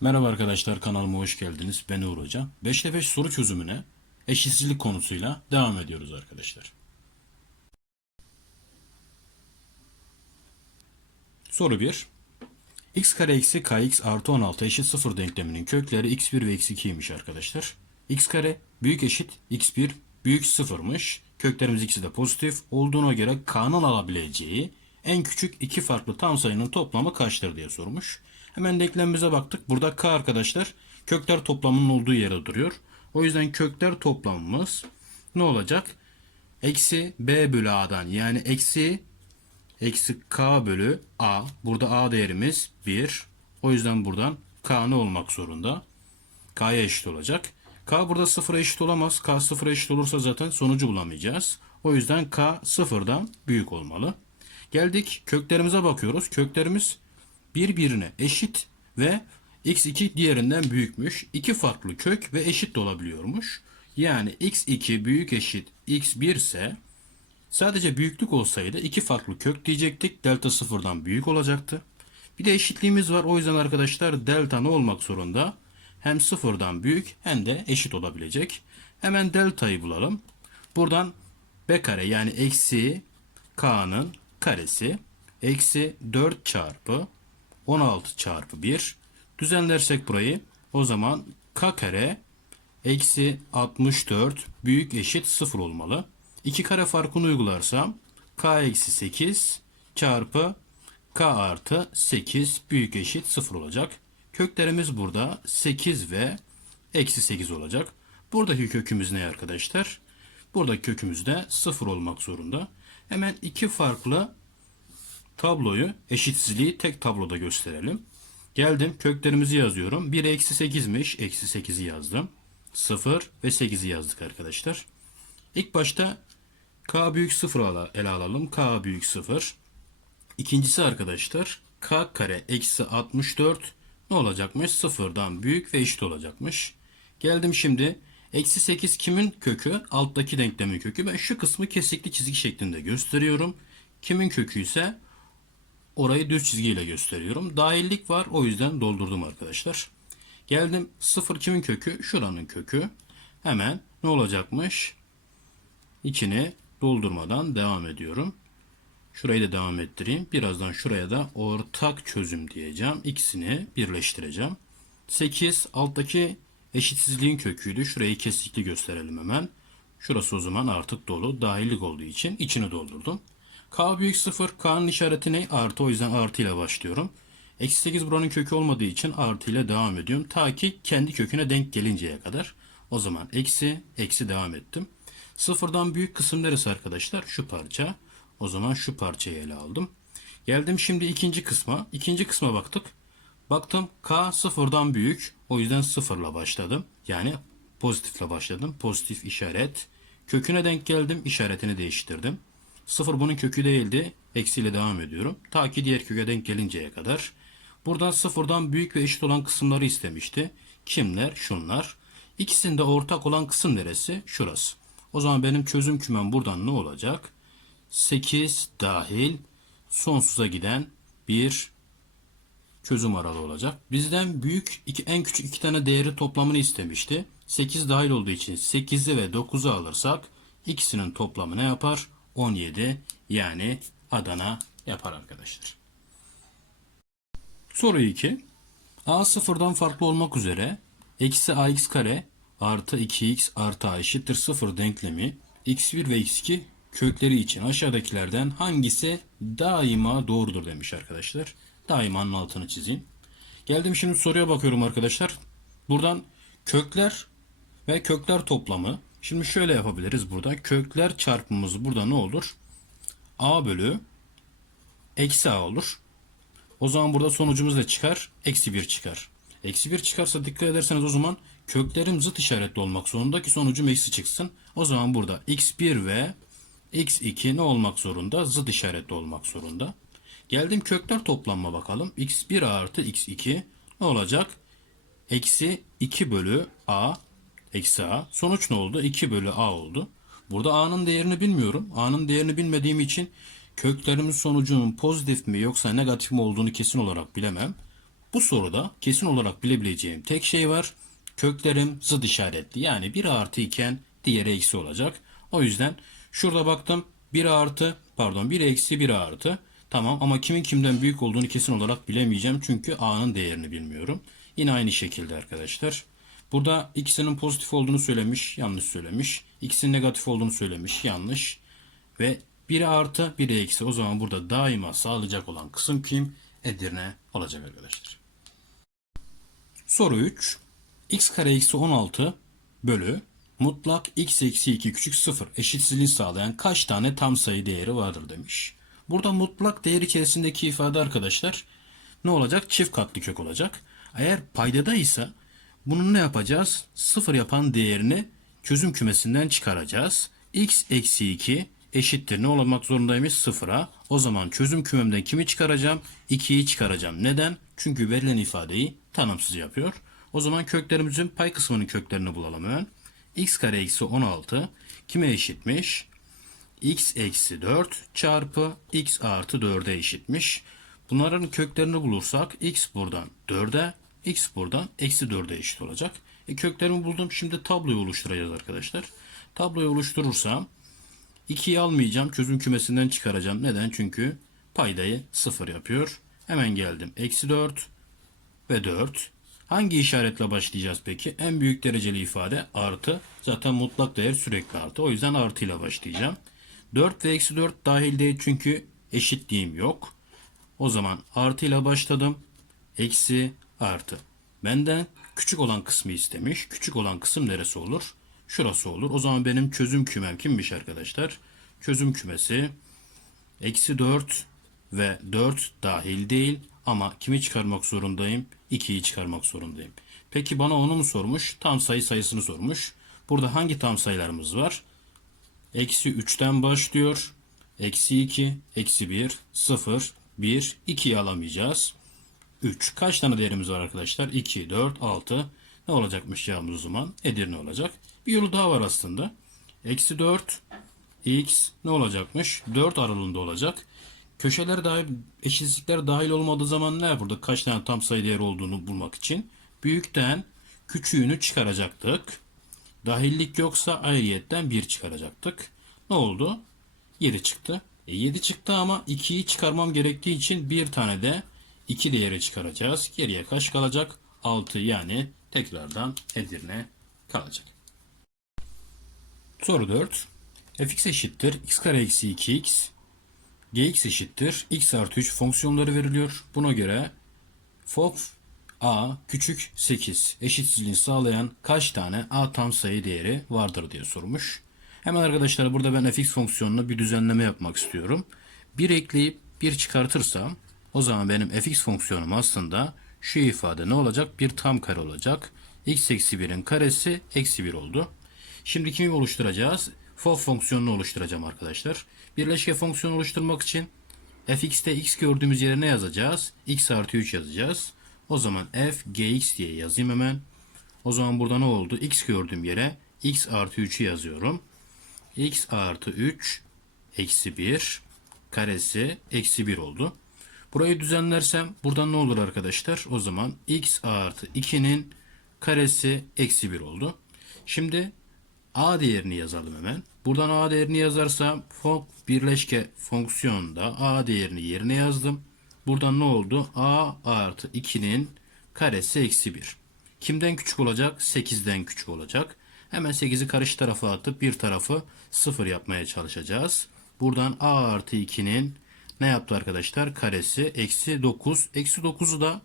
Merhaba arkadaşlar kanalıma hoş geldiniz. Ben Uğur Hoca. 5'te 5 soru çözümüne eşitsizlik konusuyla devam ediyoruz arkadaşlar. Soru 1. x kare eksi kx artı 16 eşit 0 denkleminin kökleri x1 ve x2'ymiş arkadaşlar. x kare büyük eşit x1 büyük 0'mış. Köklerimiz ikisi de pozitif olduğuna göre k'nın alabileceği en küçük iki farklı tam sayının toplamı kaçtır diye sormuş. Hemen denklemimize baktık. Burada k arkadaşlar kökler toplamının olduğu yere duruyor. O yüzden kökler toplamımız ne olacak? Eksi b bölü a'dan yani eksi eksi k bölü a. Burada a değerimiz 1. O yüzden buradan k ne olmak zorunda? k'ya eşit olacak. k burada sıfıra eşit olamaz. k sıfıra eşit olursa zaten sonucu bulamayacağız. O yüzden k sıfırdan büyük olmalı. Geldik köklerimize bakıyoruz. Köklerimiz birbirine eşit ve x2 diğerinden büyükmüş. İki farklı kök ve eşit de olabiliyormuş. Yani x2 büyük eşit x1 ise sadece büyüklük olsaydı iki farklı kök diyecektik. Delta sıfırdan büyük olacaktı. Bir de eşitliğimiz var. O yüzden arkadaşlar delta ne olmak zorunda? Hem sıfırdan büyük hem de eşit olabilecek. Hemen deltayı bulalım. Buradan b kare yani eksi k'nın karesi eksi 4 çarpı 16 çarpı 1 düzenlersek burayı o zaman k kare eksi 64 büyük eşit 0 olmalı. 2 kare farkını uygularsam k eksi 8 çarpı k artı 8 büyük eşit 0 olacak. Köklerimiz burada 8 ve eksi 8 olacak. Buradaki kökümüz ne arkadaşlar? Buradaki kökümüz de 0 olmak zorunda. Hemen iki farklı tabloyu, eşitsizliği tek tabloda gösterelim. Geldim köklerimizi yazıyorum. 1 eksi 8'miş. Eksi 8'i yazdım. 0 ve 8'i yazdık arkadaşlar. İlk başta k büyük 0 ele alalım. k büyük 0. İkincisi arkadaşlar k kare eksi 64 ne olacakmış? Sıfırdan büyük ve eşit olacakmış. Geldim şimdi eksi 8 kimin kökü? Alttaki denklemin kökü. Ben şu kısmı kesikli çizgi şeklinde gösteriyorum. Kimin kökü ise orayı düz çizgiyle gösteriyorum. Dahillik var o yüzden doldurdum arkadaşlar. Geldim 0 kimin kökü? Şuranın kökü. Hemen ne olacakmış? İçini doldurmadan devam ediyorum. Şurayı da devam ettireyim. Birazdan şuraya da ortak çözüm diyeceğim. İkisini birleştireceğim. 8 alttaki eşitsizliğin köküydü. Şurayı kesikli gösterelim hemen. Şurası o zaman artık dolu. Dahillik olduğu için içini doldurdum. K büyük 0. K'nın işareti ne? Artı. O yüzden artı ile başlıyorum. Eksi 8 buranın kökü olmadığı için artı ile devam ediyorum. Ta ki kendi köküne denk gelinceye kadar. O zaman eksi, eksi devam ettim. Sıfırdan büyük kısım neresi arkadaşlar? Şu parça. O zaman şu parçayı ele aldım. Geldim şimdi ikinci kısma. İkinci kısma baktık. Baktım K sıfırdan büyük. O yüzden sıfırla başladım. Yani pozitifle başladım. Pozitif işaret. Köküne denk geldim. işaretini değiştirdim. Sıfır bunun kökü değildi. Eksiyle devam ediyorum. Ta ki diğer köke denk gelinceye kadar. Buradan sıfırdan büyük ve eşit olan kısımları istemişti. Kimler? Şunlar. İkisinde ortak olan kısım neresi? Şurası. O zaman benim çözüm kümem buradan ne olacak? 8 dahil sonsuza giden bir çözüm aralığı olacak. Bizden büyük iki, en küçük iki tane değeri toplamını istemişti. 8 dahil olduğu için 8'i ve 9'u alırsak ikisinin toplamı ne yapar? 17 yani Adana yapar arkadaşlar. Soru 2. A sıfırdan farklı olmak üzere eksi ax kare artı 2x artı a eşittir 0 denklemi x1 ve x2 kökleri için aşağıdakilerden hangisi daima doğrudur demiş arkadaşlar. Daimanın altını çizeyim. Geldim şimdi soruya bakıyorum arkadaşlar. Buradan kökler ve kökler toplamı. Şimdi şöyle yapabiliriz burada. Kökler çarpımımız burada ne olur? A bölü eksi A olur. O zaman burada sonucumuz ne çıkar? Eksi 1 çıkar. Eksi 1 çıkarsa dikkat ederseniz o zaman köklerim zıt işaretli olmak zorunda ki sonucum eksi çıksın. O zaman burada x1 ve x2 ne olmak zorunda? Zıt işaretli olmak zorunda. Geldim kökler toplamma bakalım. x1 artı x2 ne olacak? Eksi 2 bölü a eksi a. Sonuç ne oldu? 2 bölü a oldu. Burada a'nın değerini bilmiyorum. a'nın değerini bilmediğim için köklerimin sonucunun pozitif mi yoksa negatif mi olduğunu kesin olarak bilemem. Bu soruda kesin olarak bilebileceğim tek şey var. Köklerim zıt işaretli. Yani biri artı iken diğeri eksi olacak. O yüzden şurada baktım. 1 artı pardon 1 eksi 1 artı. Tamam ama kimin kimden büyük olduğunu kesin olarak bilemeyeceğim. Çünkü a'nın değerini bilmiyorum. Yine aynı şekilde arkadaşlar. Burada ikisinin pozitif olduğunu söylemiş. Yanlış söylemiş. İkisinin negatif olduğunu söylemiş. Yanlış. Ve biri artı biri eksi. O zaman burada daima sağlayacak olan kısım kim? Edirne olacak arkadaşlar. Soru 3. x kare eksi 16 bölü mutlak x eksi 2 küçük 0 eşitsizliğini sağlayan kaç tane tam sayı değeri vardır demiş. Burada mutlak değer içerisindeki ifade arkadaşlar ne olacak? Çift katlı kök olacak. Eğer paydada ise bunu ne yapacağız? Sıfır yapan değerini çözüm kümesinden çıkaracağız. x eksi 2 eşittir ne olmak zorundaymış? Sıfıra. O zaman çözüm kümemden kimi çıkaracağım? 2'yi çıkaracağım. Neden? Çünkü verilen ifadeyi tanımsız yapıyor. O zaman köklerimizin pay kısmının köklerini bulalım hemen. x kare eksi 16 kime eşitmiş? X eksi 4 çarpı x artı 4'e eşitmiş. Bunların köklerini bulursak x buradan 4'e, x buradan eksi 4'e eşit olacak. E köklerimi buldum. Şimdi tabloyu oluşturacağız arkadaşlar. Tabloyu oluşturursam 2'yi almayacağım. Çözüm kümesinden çıkaracağım. Neden? Çünkü paydayı 0 yapıyor. Hemen geldim. Eksi 4 ve 4. Hangi işaretle başlayacağız peki? En büyük dereceli ifade artı. Zaten mutlak değer sürekli artı. O yüzden artıyla başlayacağım. 4 ve eksi 4 dahil çünkü eşitliğim yok. O zaman artıyla başladım. Eksi artı. Benden küçük olan kısmı istemiş. Küçük olan kısım neresi olur? Şurası olur. O zaman benim çözüm kümem kimmiş arkadaşlar? Çözüm kümesi eksi 4 ve 4 dahil değil ama kimi çıkarmak zorundayım? 2'yi çıkarmak zorundayım. Peki bana onu mu sormuş? Tam sayı sayısını sormuş. Burada hangi tam sayılarımız var? Eksi 3'ten başlıyor. Eksi 2, eksi 1, 0, 1, 2'yi alamayacağız. 3. Kaç tane değerimiz var arkadaşlar? 2, 4, 6. Ne olacakmış cevabımız o zaman? Edirne olacak. Bir yolu daha var aslında. Eksi 4, x ne olacakmış? 4 aralığında olacak. Köşeler dahil, eşitsizlikler dahil olmadığı zaman ne yapırdık? Kaç tane tam sayı değeri olduğunu bulmak için. Büyükten küçüğünü çıkaracaktık. Dahillik yoksa ayrıyetten 1 çıkaracaktık. Ne oldu? 7 çıktı. E 7 çıktı ama 2'yi çıkarmam gerektiği için bir tane de 2 değeri çıkaracağız. Geriye kaç kalacak? 6 yani tekrardan Edirne kalacak. Soru 4. fx eşittir x kare eksi 2x gx eşittir x artı 3 fonksiyonları veriliyor. Buna göre fof a küçük 8 eşitsizliğini sağlayan kaç tane a tam sayı değeri vardır diye sormuş. Hemen arkadaşlar burada ben fx fonksiyonuna bir düzenleme yapmak istiyorum. 1 ekleyip 1 çıkartırsam o zaman benim fx fonksiyonum aslında şu ifade ne olacak? Bir tam kare olacak. x eksi 1'in karesi eksi 1 oldu. Şimdi kimi oluşturacağız? Fof fonksiyonunu oluşturacağım arkadaşlar. Birleşke fonksiyonu oluşturmak için fx'te x gördüğümüz yere ne yazacağız? x artı 3 yazacağız. O zaman f gx diye yazayım hemen. O zaman burada ne oldu? x gördüğüm yere x artı 3'ü yazıyorum. x artı 3 eksi 1 karesi eksi 1 oldu. Burayı düzenlersem buradan ne olur arkadaşlar? O zaman x artı 2'nin karesi eksi 1 oldu. Şimdi a değerini yazalım hemen. Buradan a değerini yazarsam birleşke fonksiyonda a değerini yerine yazdım. Buradan ne oldu? a artı 2'nin karesi eksi 1. Kimden küçük olacak? 8'den küçük olacak. Hemen 8'i karşı tarafa atıp bir tarafı 0 yapmaya çalışacağız. Buradan a artı 2'nin ne yaptı arkadaşlar? Karesi eksi 9. Eksi 9'u da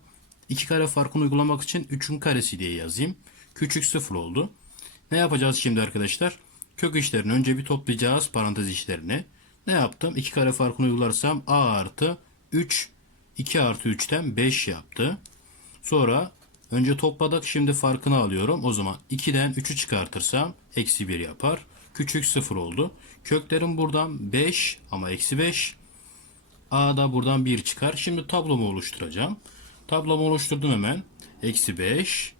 2 kare farkını uygulamak için 3'ün karesi diye yazayım. Küçük 0 oldu. Ne yapacağız şimdi arkadaşlar? Kök işlerini önce bir toplayacağız parantez işlerini. Ne yaptım? 2 kare farkını uygularsam a artı 3 2 artı 3'ten 5 yaptı. Sonra önce topladık şimdi farkını alıyorum. O zaman 2'den 3'ü çıkartırsam eksi 1 yapar. Küçük 0 oldu. Köklerim buradan 5 ama eksi 5. A da buradan 1 çıkar. Şimdi tablomu oluşturacağım. Tablomu oluşturdum hemen. Eksi 5.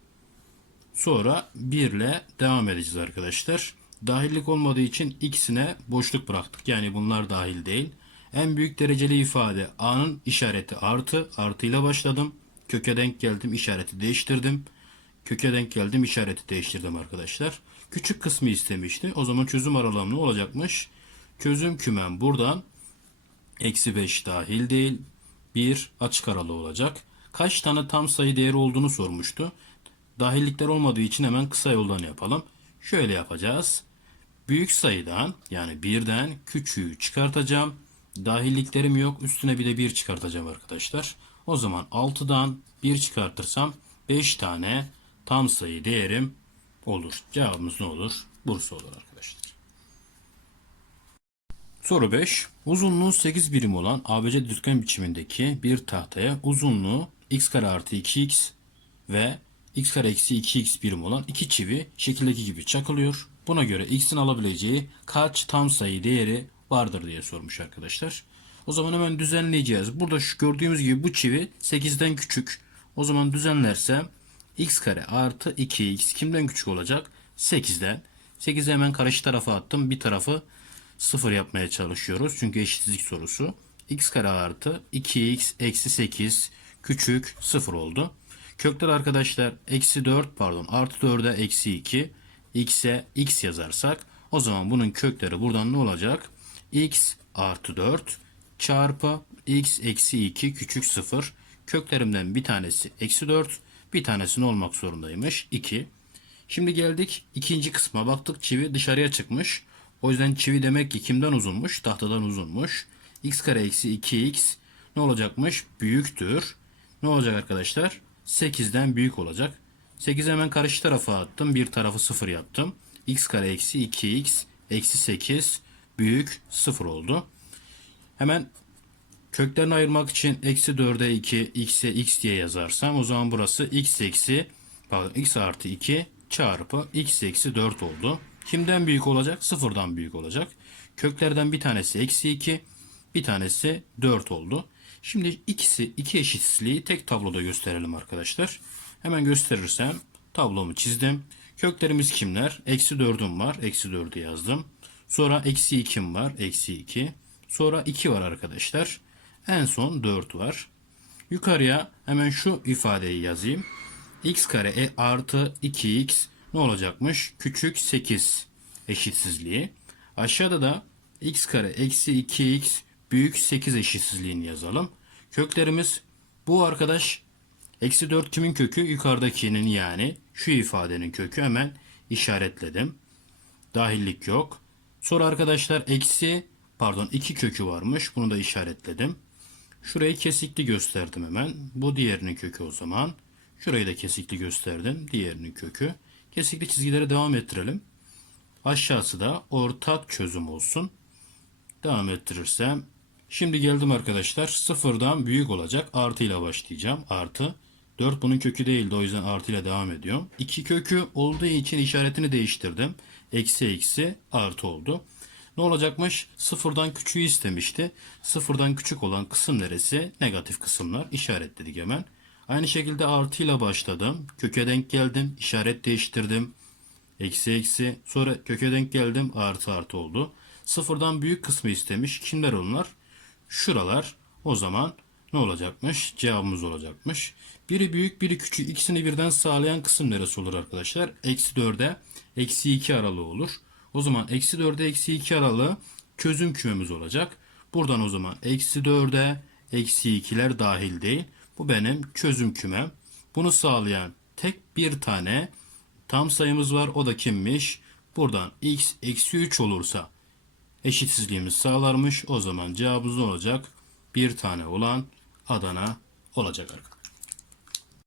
Sonra 1 ile devam edeceğiz arkadaşlar. Dahillik olmadığı için ikisine boşluk bıraktık. Yani bunlar dahil değil. En büyük dereceli ifade A'nın işareti artı. Artıyla başladım. Köke denk geldim işareti değiştirdim. Köke denk geldim işareti değiştirdim arkadaşlar. Küçük kısmı istemişti. O zaman çözüm aralığım ne olacakmış? Çözüm kümem buradan eksi 5 dahil değil. 1 açık aralığı olacak. Kaç tane tam sayı değeri olduğunu sormuştu. Dahillikler olmadığı için hemen kısa yoldan yapalım. Şöyle yapacağız. Büyük sayıdan yani birden küçüğü çıkartacağım. Dahilliklerim yok. Üstüne bir de 1 çıkartacağım arkadaşlar. O zaman 6'dan 1 çıkartırsam 5 tane tam sayı değerim olur. Cevabımız ne olur? Bursa olur arkadaşlar. Soru 5. Uzunluğu 8 birim olan ABC dikdörtgen biçimindeki bir tahtaya uzunluğu x kare artı 2x ve x kare eksi 2x birim olan iki çivi şekildeki gibi çakılıyor. Buna göre x'in alabileceği kaç tam sayı değeri vardır diye sormuş arkadaşlar. O zaman hemen düzenleyeceğiz. Burada şu gördüğümüz gibi bu çivi 8'den küçük. O zaman düzenlersem x kare artı 2x kimden küçük olacak? 8'den. 8'i hemen karşı tarafa attım. Bir tarafı 0 yapmaya çalışıyoruz. Çünkü eşitsizlik sorusu. x kare artı 2x eksi 8 küçük 0 oldu. Kökler arkadaşlar eksi 4 pardon artı 4'e eksi 2 x'e x yazarsak o zaman bunun kökleri buradan ne olacak? X artı 4 çarpı x eksi 2 küçük 0 köklerimden bir tanesi eksi 4 bir tanesi ne olmak zorundaymış 2 Şimdi geldik ikinci kısma baktık çivi dışarıya çıkmış. O yüzden çivi demek ki kimden uzunmuş? Tahtadan uzunmuş. x kare eksi 2x ne olacakmış? Büyüktür. Ne olacak arkadaşlar? 8'den büyük olacak. 8'i hemen karşı tarafa attım. Bir tarafı 0 yaptım. x kare eksi 2x eksi 8 büyük 0 oldu. Hemen köklerini ayırmak için eksi 4'e 2 x'e x diye yazarsam o zaman burası x eksi x artı 2 çarpı x eksi 4 oldu. Kimden büyük olacak? Sıfırdan büyük olacak. Köklerden bir tanesi eksi 2 bir tanesi 4 oldu. Şimdi ikisi iki eşitsizliği tek tabloda gösterelim arkadaşlar. Hemen gösterirsem tablomu çizdim. Köklerimiz kimler? Eksi 4'üm var. Eksi 4'ü yazdım. Sonra eksi 2'm var. Eksi 2. Sonra 2 var arkadaşlar. En son 4 var. Yukarıya hemen şu ifadeyi yazayım. x kare e artı 2x ne olacakmış? Küçük 8 eşitsizliği. Aşağıda da x kare eksi 2x büyük 8 eşitsizliğini yazalım. Köklerimiz bu arkadaş eksi 4 kimin kökü? Yukarıdakinin yani şu ifadenin kökü hemen işaretledim. Dahillik yok. Sonra arkadaşlar eksi pardon 2 kökü varmış. Bunu da işaretledim. Şurayı kesikli gösterdim hemen. Bu diğerinin kökü o zaman. Şurayı da kesikli gösterdim. Diğerinin kökü. Kesikli çizgilere devam ettirelim. Aşağısı da ortak çözüm olsun. Devam ettirirsem. Şimdi geldim arkadaşlar. Sıfırdan büyük olacak. Artı ile başlayacağım. Artı. 4 bunun kökü değildi. O yüzden artı ile devam ediyorum. 2 kökü olduğu için işaretini değiştirdim. Eksi eksi artı oldu. Ne olacakmış? Sıfırdan küçüğü istemişti. Sıfırdan küçük olan kısım neresi? Negatif kısımlar. İşaretledik hemen. Aynı şekilde artıyla başladım. Köke denk geldim. işaret değiştirdim. Eksi eksi. Sonra köke denk geldim. Artı artı oldu. Sıfırdan büyük kısmı istemiş. Kimler onlar? Şuralar. O zaman ne olacakmış? Cevabımız olacakmış. Biri büyük biri küçük. İkisini birden sağlayan kısım neresi olur arkadaşlar? Eksi 4'e eksi 2 aralığı olur. O zaman eksi 4'e eksi 2 aralığı çözüm kümemiz olacak. Buradan o zaman eksi 4'e eksi 2'ler dahil değil. Bu benim çözüm kümem. Bunu sağlayan tek bir tane tam sayımız var. O da kimmiş? Buradan x eksi 3 olursa eşitsizliğimiz sağlarmış. O zaman cevabımız olacak? Bir tane olan Adana olacak arkadaşlar.